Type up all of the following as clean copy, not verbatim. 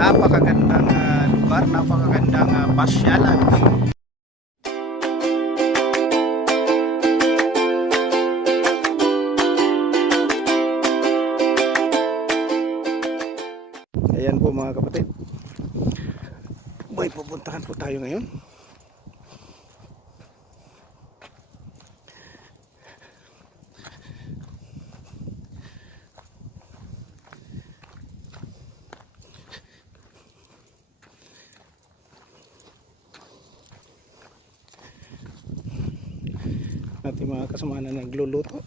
napakagandang lugar, napakagandang pasyalan. Ayan po mga kapatid, may pupuntahan po tayo ngayon. Ating mga kasama na nagluluto.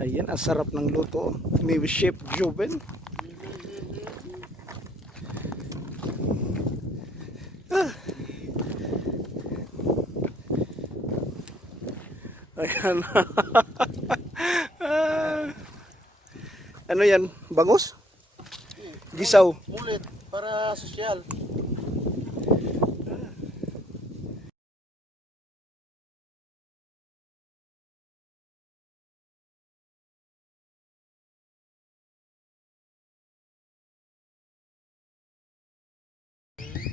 Ayan, ang sarap ng luto ni Chef Joven. Ayan. Ano yan? Bangus? Gisaw? Mulit para sosyal.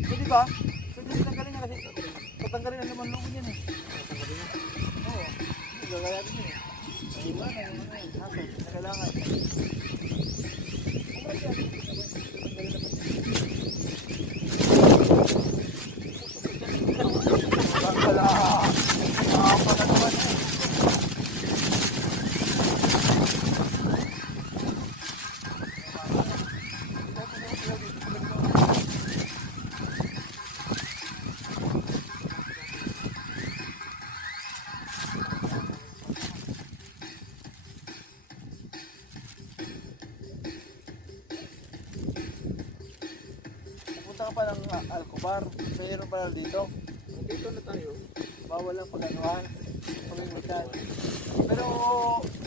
Pwede ba? Pwede tanggalin niya kasi tatanggalin ang laman loob niyan eh. Tatanggalin niya? Oo. Gagayatin niya eh. Hindi ba? Kailangan. Punta ka pa ng Alcobar. Mayroon pa lang dito. Dito na tayo. Bawal lang pag-anuhan. Pag-ingutan. Pero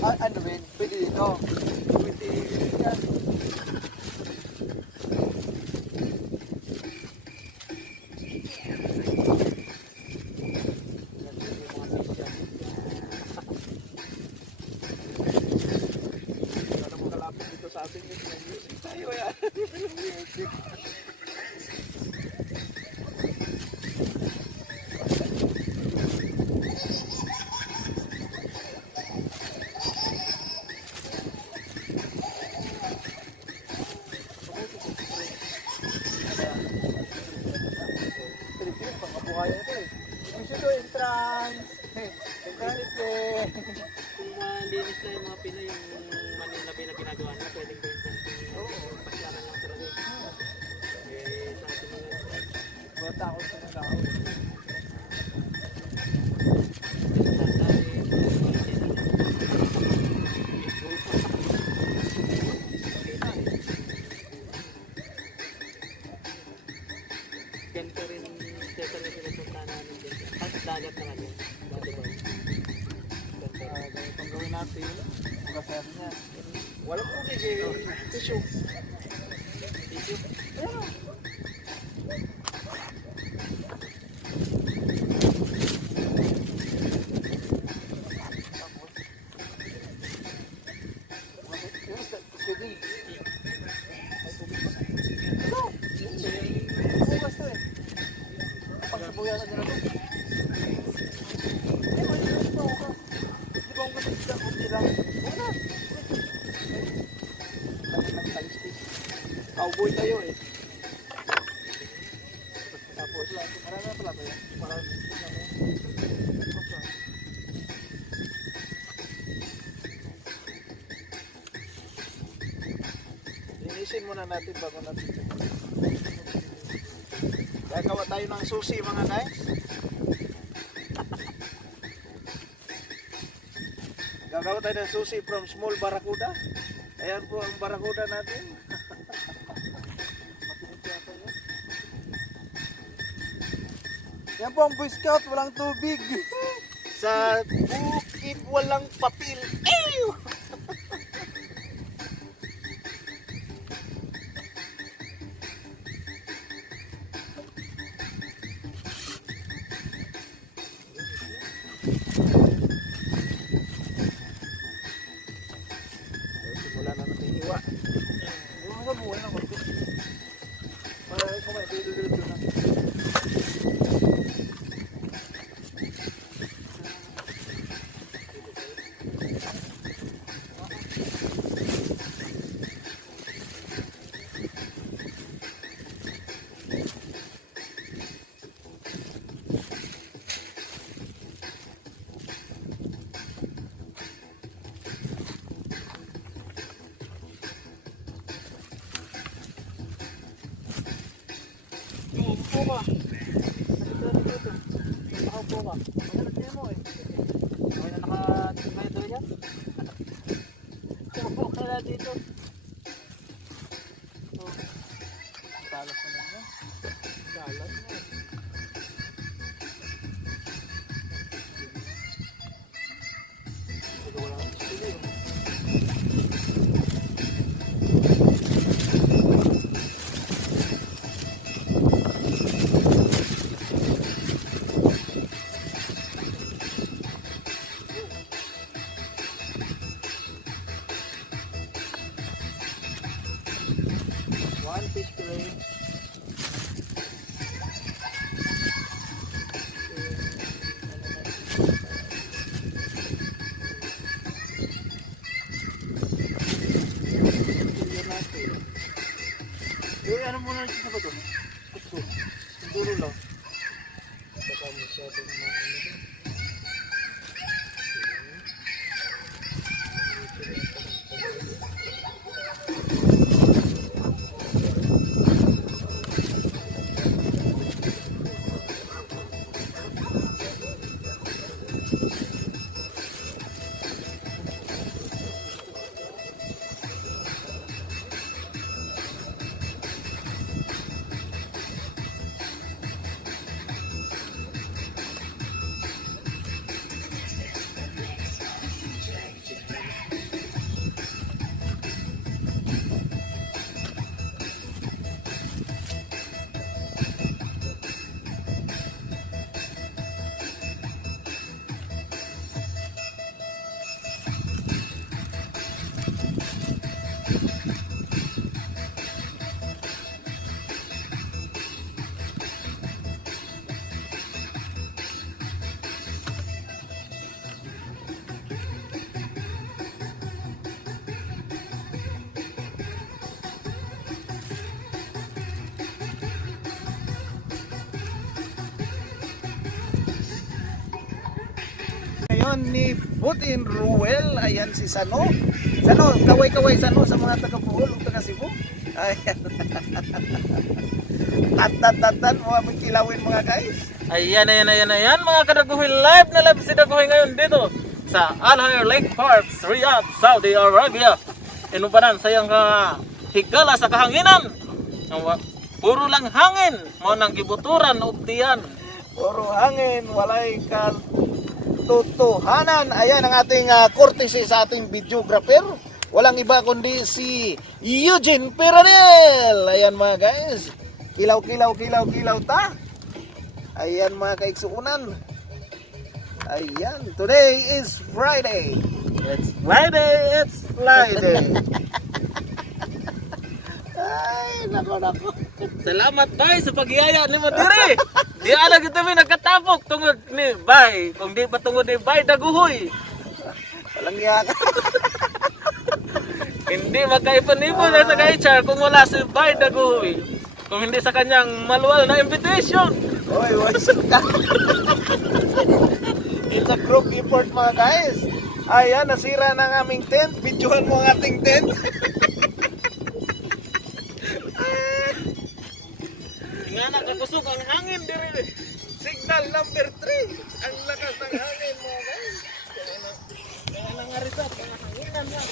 ano Ben? Pwede dito. Pwede yan. Ano mo kalapit dito sa ating music tayo yan. Music. Pagkabuhayan ito eh. Gusto ito entrance. Entrance eh. Kung malinis na yung mga Pinoy, yung Manila Bay na ginagawa na, pwedeng gawin kung pasyalan lang talaga. Sa ating mga Bata ako sa mga tao. ganito rin Cesar na pinupunta namin dito. Tapos dagat naman yun. Ganitong gawin natin. Magasabi niya. Walang okay, tissue. Tissue. Cowboy tayo eh. Tapos, marami na pala ba yan? Marami. Linisin muna natin bago natin. Gagawa tayo ng sushi mga guys. Gagawa tayo ng sushi from small barracuda. Ayan po ang barracuda natin. Yan po ang Boy Scout, walang tubig. Sa bukid walang papel. Ew! Nakaupo ka. Nakaupo ka. Ano mo eh? Okay na nakatingay doon yan? Nakaupo ka na dito. Talas naman yan. Dalan mo. Sige, wala kang sige. One fish fillet. Ano muna sa ba ito? Ito. Ang dulo lang. Baka masyadong maano. Ngayon ni Butin Ruel, ayan si Sano. Sano, kaway-kaway Sano sa mga taga Bohol o taga Cebu. Ayan. At mga magkilawin mga guys. Ayan mga kadaguhin, live na live si Daguhin ngayon dito sa Al Haya Lake Park, Riyadh, Saudi Arabia. Inubanan sayang higala sa kahanginan. Puro lang hangin, mo nang gibuturan og tiyan. Puro hangin, walay katotohanan. Ayan ang ating courtesy sa ating videographer. Walang iba kundi si Eugene Peranel. Ayan mga guys. Kilaw ta. Ayan mga kaiksuunan. Ayan. Today is Friday. It's Friday. Ay, nako. Salamat bay sa pagyaya ni mo diri. Di ala kita mi nagkatapok tungod ni bay. Kung di pa tungod ni bay daguhoy. Walang yaka. Hindi magkaipanibon na sa kaichar kung wala si bay daguhoy. Kung hindi sa kanyang maluwal na invitation. Oy, what's ka? It's a group effort mga guys. Ayan, nasira ng aming tent. Videohan mo ang ating tent. Nga nakakusog ang hangin diri. Signal number 3. Ang lakas ng hangin mga guys. Kaya nangarisat ang hanginan yan.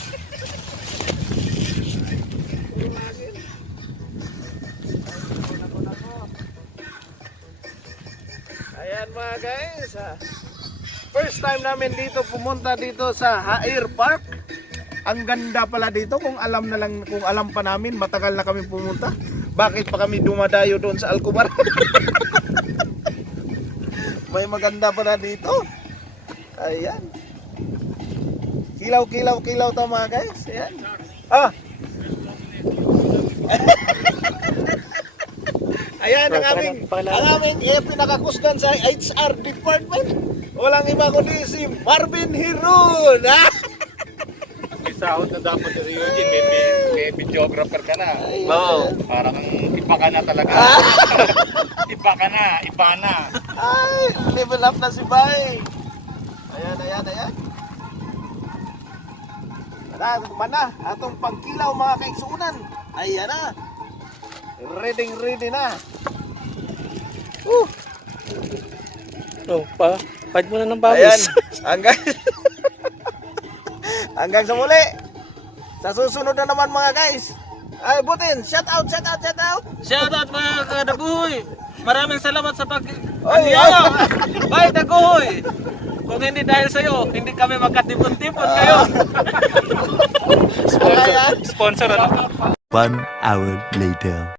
Ayan mga guys. First time namin dito pumunta dito sa Hair Park. Ang ganda pala dito. Kung alam pa namin, matagal na kami pumunta. Bakit pa kami dumadayo doon sa Alcobar? May maganda pala dito. Ayan. Kilaw to mga guys. Ayan. Ayan ang aming pinakakusgan sa HR department. Walang iba kundi si Marvin Hiron. May sahod na dapat si Eugene, may videographer ka na. Oo. Parang iba ka na talaga. Iba na. Ay, level up na si Bay. Ayan. Mana, atong pagkilaw mga kaigsuunan. Ayan na. Ready na. Oh, fight muna ng Ayan, pawis. hanggang hanggang sa muli. Sa susunod na naman mga guys. Ay, Butin, shout out, shout out, shout out. Shout out mga kadaguhoy. Maraming salamat sa Oy, pag-anyaya. Bye, daguhoy. Kung hindi dahil sa iyo, hindi kami magkatipon-tipon ngayon. Sponsor ano? 1 hour later.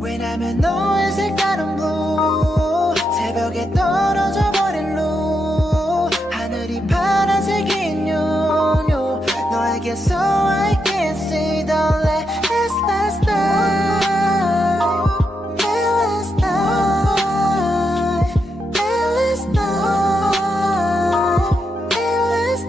왜냐면 너의 색다른